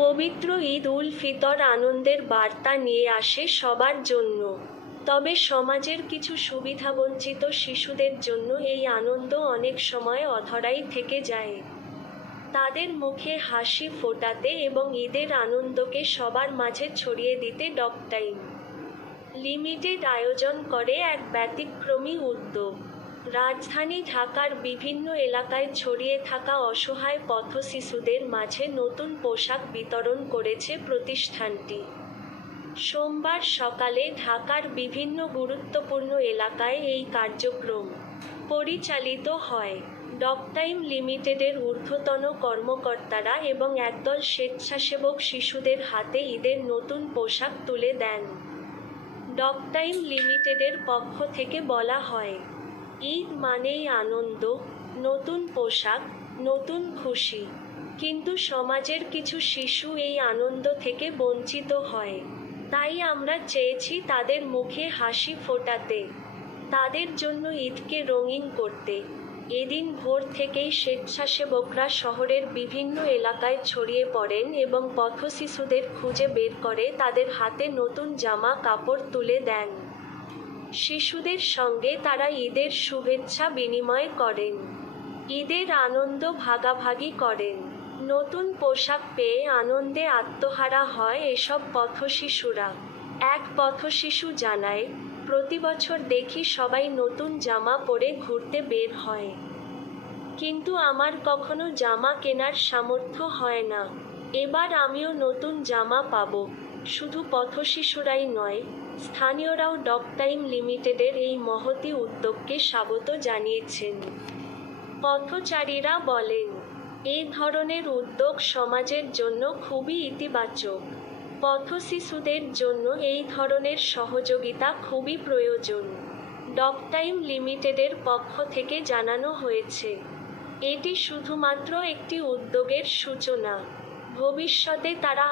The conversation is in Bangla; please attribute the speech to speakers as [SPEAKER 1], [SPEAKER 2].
[SPEAKER 1] পবিত্র ঈদ উল ফিতর আনন্দের বার্তা নিয়ে আসে সবার জন্য। তবে সমাজের কিছু সুবিধাবঞ্চিত শিশুদের জন্য এই আনন্দ অনেক সময় অধরাই থেকে যায়। তাদের মুখে হাসি ফোটাতে এবং ঈদের আনন্দকে সবার মাঝে ছড়িয়ে দিতে ডক টাইম। লিমিটেড আয়োজন করে এক ব্যতিক্রমী উদ্যোগ। রাজধানী ঢাকার বিভিন্ন এলাকায় ছড়িয়ে থাকা অসহায় পথ শিশুদের মাঝে নতুন পোশাক বিতরণ করেছে প্রতিষ্ঠানটি। সোমবার সকালে ঢাকার বিভিন্ন গুরুত্বপূর্ণ এলাকায় এই কার্যক্রম পরিচালিত হয়। ডকটাইম লিমিটেডের ঊর্ধ্বতন কর্মকর্তারা এবং একদল স্বেচ্ছাসেবক শিশুদের হাতে ঈদের নতুন পোশাক তুলে দেন। ডকটাইম লিমিটেডের পক্ষ থেকে বলা হয় ঈদ মানেই আনন্দ, নতুন পোশাক, নতুন খুশি। কিন্তু সমাজের কিছু শিশু এই আনন্দ থেকে বঞ্চিত হয়। তাই আমরা চেয়েছি তাদের মুখে হাসি ফোটাতে, তাদের জন্য ঈদকে রঙিন করতে। এদিন ভোর থেকেই স্বেচ্ছাসেবকরা শহরের বিভিন্ন এলাকায় ছড়িয়ে পড়েন এবং পথ শিশুদের খুঁজে বের করে তাদের হাতে নতুন জামা কাপড় তুলে দেন। শিশুদের সঙ্গে তারা ঈদের শুভেচ্ছা বিনিময় করেন। ঈদের আনন্দ ভাগাভাগি করেন। নতুন পোশাক পেয়ে আনন্দে আত্মহারা হয় এসব পথশিশুরা এক পথশিশু জানায়, প্রতি বছর দেখি সবাই নতুন জামা পরে ঘুরতে বের হয়। কিন্তু আমার কখনো জামা কেনার সামর্থ্য হয় না। এবার আমিও নতুন জামা পাবো। শুধু পথশিশুরাই নয় স্থানীয়রাও ডকটাইম লিমিটেডের এই মহতি উদ্যোগকে স্বাগত জানিয়েছেন। পথচারীরা বলেন এই ধরনের উদ্যোগ সমাজের জন্য খুবই ইতিবাচক। পথ শিশুদের জন্য এই ধরনের সহযোগিতা খুবই প্রয়োজন ডকটাইম লিমিটেডের পক্ষ থেকে জানানো হয়েছে। এটি শুধুমাত্র একটি উদ্যোগের সূচনা, ভবিষ্যতে তারা